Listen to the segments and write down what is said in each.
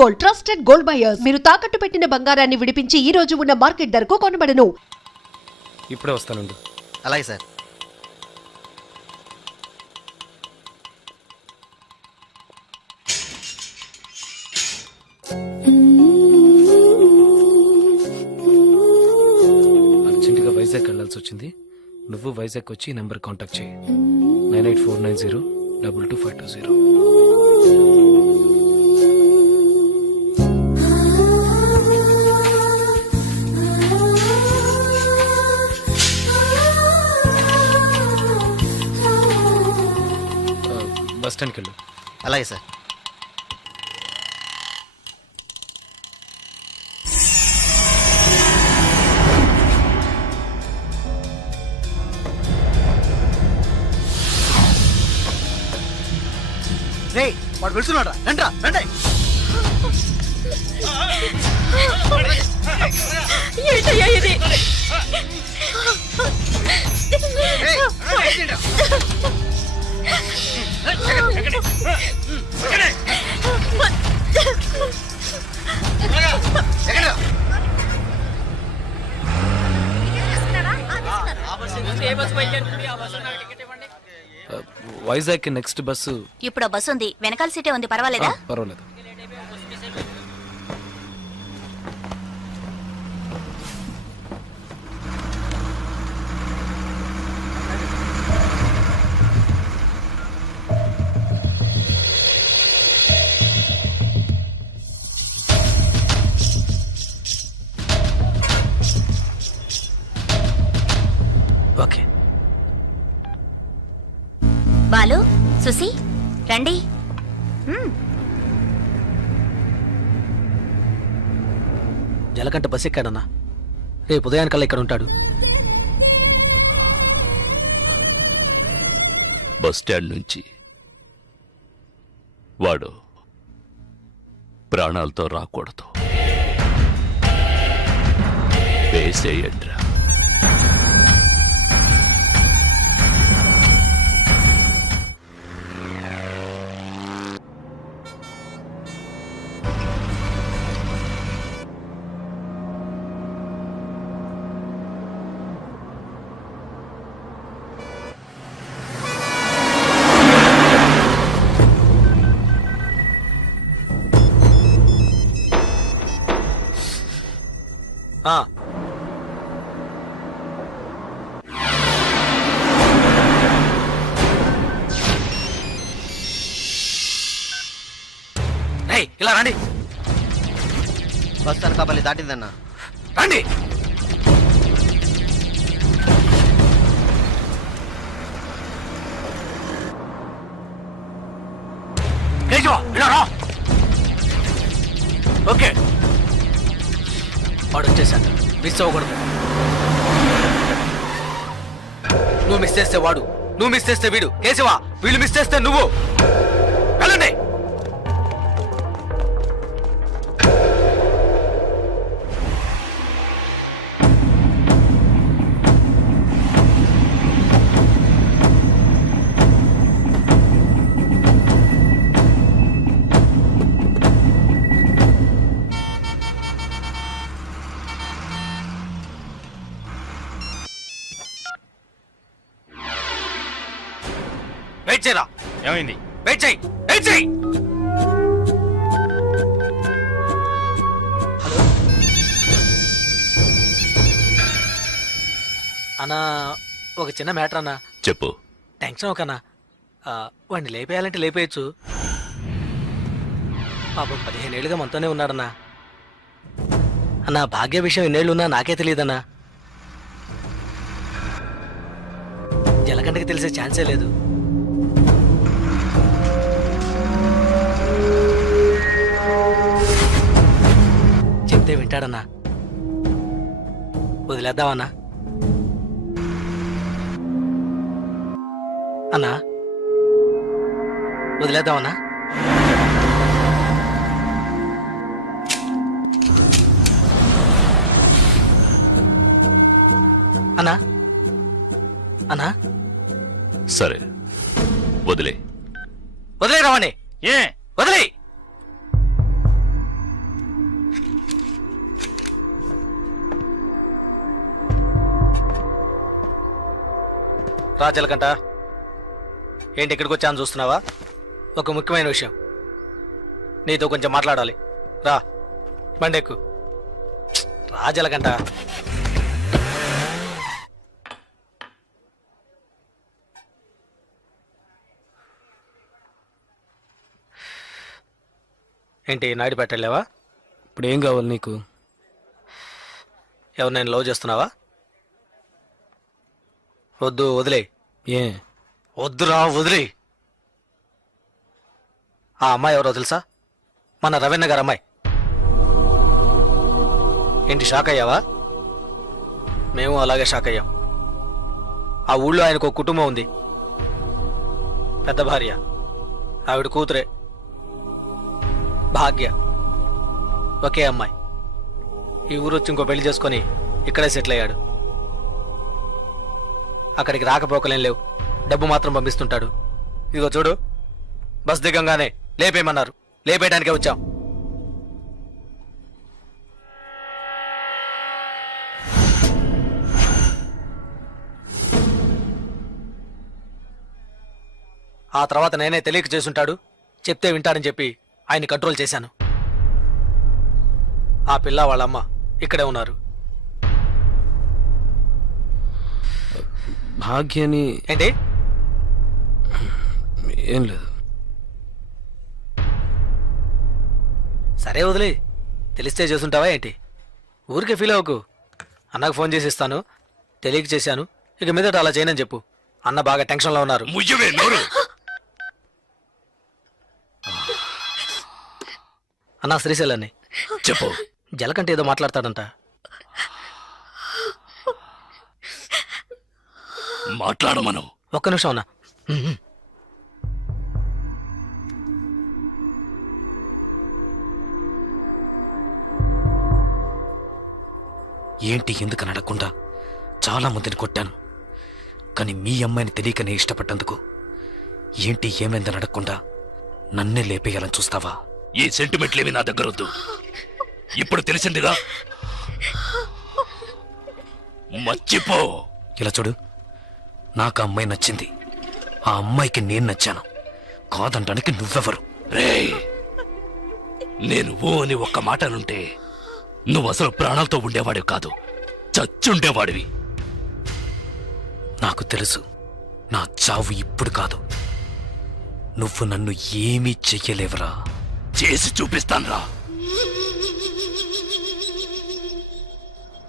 Gold, trusted gold buyers. మీరు తాకట్టు పెట్టిన బంగారాన్ని విడిపించి ఈ రోజు ఉన్న మార్కెట్ ధరకు కొనబడను. ఇప్పుడే వస్తానుండు. అలాగే సార్. అర్జెంటుగా వైజాగ్ వెళ్ళాల్సి వచ్చింది. నువ్వు వైజాగ్ వచ్చి ఈ నెంబర్ కాంటాక్ట్ చేయి. 9849022520. బస్ స్టాండ్కి వెళ్ళు. అలాగే సార్. రే వాడు వెళ్తున్నాడు. రండి రండి. ఏంటయ్యా ఇది? వైజాగ్ కి నెక్స్ట్ బస్సు ఇప్పుడు బస్సు ఉంది, వెనకాల సీటే ఉంది, పర్వాలేదా? పర్వాలేదు. ఓకే. బాలు, సుసి, రండి. జలకంట బస్ ఎక్కాడన్నా. రేపు ఉదయానికల్లా ఇక్కడ ఉంటాడు. బస్ స్టాండ్ నుంచి వాడు ప్రాణాలతో రాకూడదు. వేసేయండ్రా. ఇలా రండి. బస్ అనకాపల్లి దాటిందన్నా. రండి. ఓకే, వాడు వచ్చేసాడు. మిస్ అవ్వకూడదు. నువ్వు మిస్ చేస్తే వాడు, నువ్వు మిస్ చేస్తే వీడు. కేశవా, వీళ్ళు మిస్ చేస్తే నువ్వు. వెళ్ళండి. వెయిట్ చేయరా. ఏమైంది? వెయిట్ చేయి, వెయిట్ చేయి. హలో అన్నా, ఒక చిన్న మ్యాటర్ అన్నా. చెప్పు. టెన్షన్ ఒకన్నా. వాడిని లేపేయాలంటే లేపేయచ్చు. పాపం 15 ఏళ్ళుగా మనతోనే ఉన్నాడన్నా. అన్నా, భాగ్య విషయం ఎన్నేళ్ళున్నా నాకే తెలియదన్నా. జలకంటకి తెలిసే ఛాన్సే లేదు. చెప్తే వింటాడన్నా. వదిలేద్దామన్నా. అన్నా, వదిలేద్దామన్నా. అన్నా, అన్నా. సరే, వదిలే. వదిలే రావణి. ఏ వదిలే. రాజలకంట ఏంటి ఇక్కడికి వచ్చాను చూస్తున్నావా? ఒక ముఖ్యమైన విషయం నీతో కొంచెం మాట్లాడాలి. రా బండెక్కు. రాజలకంట ఏంటి నాయుడు పెట్టలేవా? ఇప్పుడు ఏం కావాలి నీకు? ఎవరు నేను లవ్ చేస్తున్నావా? వద్దు వదిలే. ఏ వద్దురా వదిలే. ఆ అమ్మాయి ఎవరో తెలుసా? మన రవీణ గారు అమ్మాయి. ఏంటి షాక్ అయ్యావా? మేము అలాగే షాక్ అయ్యాం. ఆ ఊళ్ళో ఆయనకు ఒక కుటుంబం ఉంది, పెద్ద భార్య, ఆవిడ కూతురే భాగ్య, ఒకే అమ్మాయి. ఈ ఊరు వచ్చి ఇంకో పెళ్లి చేసుకొని ఇక్కడే సెటిల్ అయ్యాడు. అక్కడికి రాకపోకలేం లేవు, డబ్బు మాత్రం పంపిస్తుంటాడు. ఇదిగో చూడు, బస్ దిగంగానే లేపేయమన్నారు, లేపేయడానికే వచ్చాం. ఆ తర్వాత నేనే తెలియక చేసుంటాడు, చెప్తే వింటాడని చెప్పి ఆయన్ని కంట్రోల్ చేశాను. ఆ పిల్ల వాళ్ళమ్మ ఇక్కడే ఉన్నారు. భాగ్యని ఏంటి? ఏం లేదు. సరే వదిలే, తెలిస్తే చేసుంటావా ఏంటి? ఊరికే ఫీల్ అవ్వకు. అన్నకు ఫోన్ చేసి ఇస్తాను, తెలియక చేశాను, ఇక మీదట అలా చేయనని చెప్పు. అన్న బాగా టెన్షన్లో ఉన్నారు. ముయ్యవే నోరు. అన్న శ్రీశైలాన్ని చెప్పు. జలకంటే ఏదో మాట్లాడతాడంట. మాట్లాడమను. ఒక్క నిమిషం అన్న. ఏంటి ఎందుకు అడగకుండా చాలా మందిని కొట్టాను, కానీ మీ అమ్మాయిని తెలియకనే ఇష్టపడ్డందుకు ఏంటి ఏమైందని అడగకుండా నన్నే లేపేయాలని చూస్తావా? ఈ సెంటిమెంట్లేవి నా దగ్గర వద్దు. ఇప్పుడు తెలిసిందిగా, మర్చిపో. ఇలా చూడు, నాకు ఆ అమ్మాయి నచ్చింది, ఆ అమ్మాయికి నేను నచ్చాను. కాదంటానికి నువ్వెవరు? రేయ్, నేను ఓ అని ఒక్క మాట అనుంటే నువ్వు అసలు ప్రాణాలతో ఉండేవాడివి కాదు, చచ్చుండేవాడివి. నాకు తెలుసు, నా చావు ఇప్పుడు కాదు. నువ్వు నన్ను ఏమీ చెయ్యలేవరా. చేసి చూపిస్తాన్రా.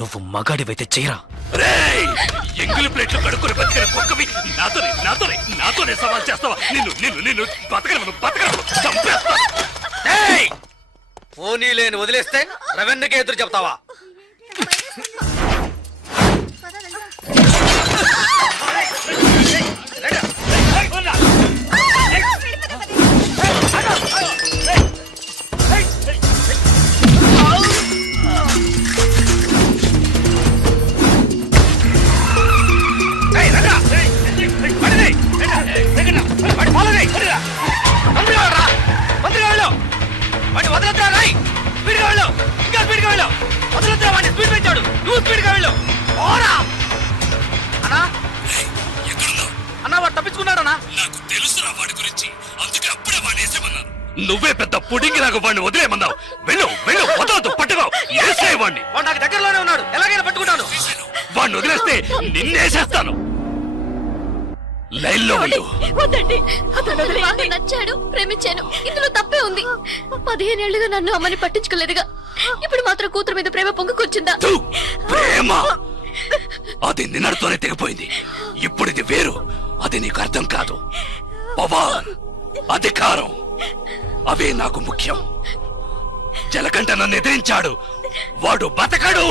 నువ్వు మగాడివైతే చెయ్యరా. రేయ్, ఎంగిలి ప్లేట్లు కడుక్కొని బతికిన కుక్కవి నాతోనే సవాల్ చేస్తావా? నిన్ను బతకను చంపేస్తా. పోనీ లేని వదిలేస్తే రవెన్నకే ఎదురు చెప్తావా? తప్పించుకున్నాడనా? నాకు తెలుసురా వాడి గురించి, అందుకే అప్పుడే వాడిని వేసేమన్నాను. నువ్వే పెద్ద పుడింగి నాకు వాడిని వదిలేమన్నావు. వెళ్ళు వదలదు, పట్టుకో, వేసే వాడిని. వాడు నాకు దగ్గరలోనే ఉన్నాడు, ఎలాగైనా పట్టుకుంటాను. వాడిని వదిలేస్తే నిన్నేసేస్తాను. లైన్లో వెళ్ళు. వద్దండి, అతను వదిలేయండి. నచ్చాడు, ప్రేమించాను, ఇందులో తప్పే ఉంది. 15 ఏళ్లుగా నన్ను అమ్మని పట్టించుకోలేదుగా, ఇప్పుడు మాత్రం కూతురు మీద ప్రేమ పొంగుకొచ్చిందా? థు, ప్రేమ అది నిన్నటితోనే తెగిపోయింది. ఇప్పుడు ఇది వేరు, అది నీకు అర్థం కాదు. పవర్, అధికారం, అవే నాకు ముఖ్యం. జలకంట నన్ను ఎదిరించాడు, వాడు బతకడు.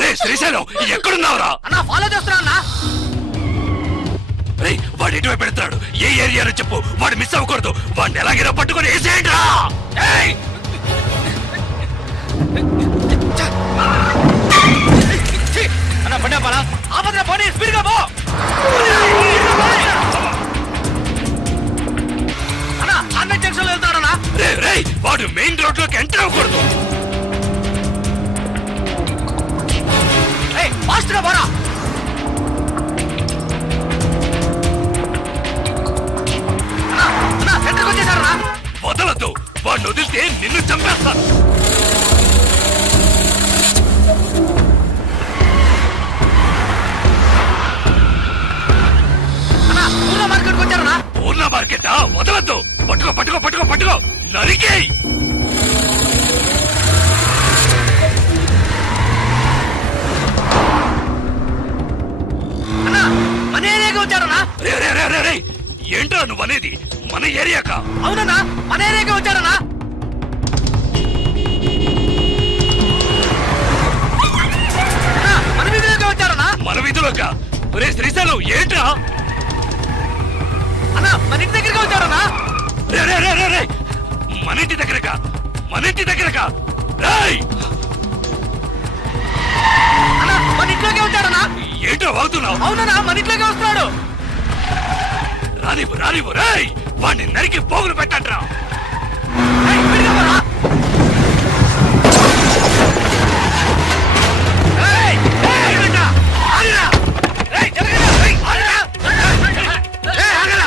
రే శ్రీశైలం, ఎక్కడున్నావురా? అన్నా ఫాలో చేస్తున్నా అన్నా. రే, వాడు ఎటువైపు పెడతాడు? ఏ ఏరియాలో చెప్పు, వాడు మిస్ అవ్వకూడదు. వాడిని ఎలాగైనా పట్టుకొని వేసేయండి రా. అన్నా పడ్డా పడా, ఆపదన పోనీ, స్పీడ్గా పో. అన్నా అన్న జంక్షన్ లో వెళ్తాడన్నా. రే, వాడు మెయిన్ రోడ్ లోకి ఎంటర్ అవ్వకూడదు. ఫాస్ట్ గా పోరా. వచ్చేసారా? వదలదు, వాడిని వదిలితే నిన్ను చంపేస్తాను. అన్నా పూర్ణ మార్కెట్కి వచ్చారా? పూర్ణ మార్కెట్ వదలద్దు. పట్టుకో పట్టుకో పట్టుకో పట్టుకో, నరికేయ్. అన్నా మన ఏరియాకి వచ్చారనా? రే రే రే రే రే, ఏంట్రా నువ్వు అనేది? మన ఏరియాకా? అవునన్నా మన ఏరియాకి వచ్చారనా? అన్నా, మన వీధిలోకి వచ్చారనా? మన వీధిలోకా? రే శ్రీశైలం, ఏంట్రా? అన్నా మన ఇంటి దగ్గరికి వచ్చారనా? రే రే రే రే రే, మన ఇంటి దగ్గరకా? మన ఇంటి దగ్గరకా? రేయ్, అన్నా మన ఇంట్లోకి వచ్చారనా? ఏంట్రా వాగుతున్నావు? అవునన్నా మన ఇంట్లోకి వస్తున్నాడు. రానివ్వు రానివ్వు, రేయ్ వాడిని నరికి పోగులు పెట్టండ్రా. ఏయ్, విడిగా పోరా. ఏయ్, ఏయ్, ఆగండ్రా, ఆగండ్రా. రేయ్, జరగండి, రేయ్, ఆగండ్రా. రేయ్, ఆగండ్రా.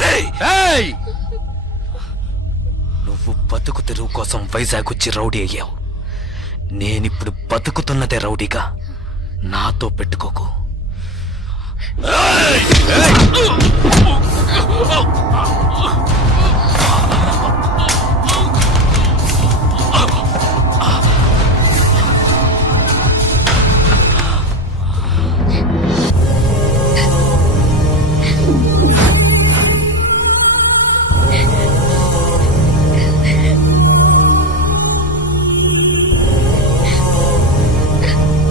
రేయ్, రేయ్. నువ్వు బతుకు తెరువు కోసం వైజాగ్ వచ్చి రౌడీ అయ్యావు. నేనిప్పుడు బతుకుతున్నదే రౌడీగా. నాతో పెట్టుకోకు. ఏయ్! ఏయ్!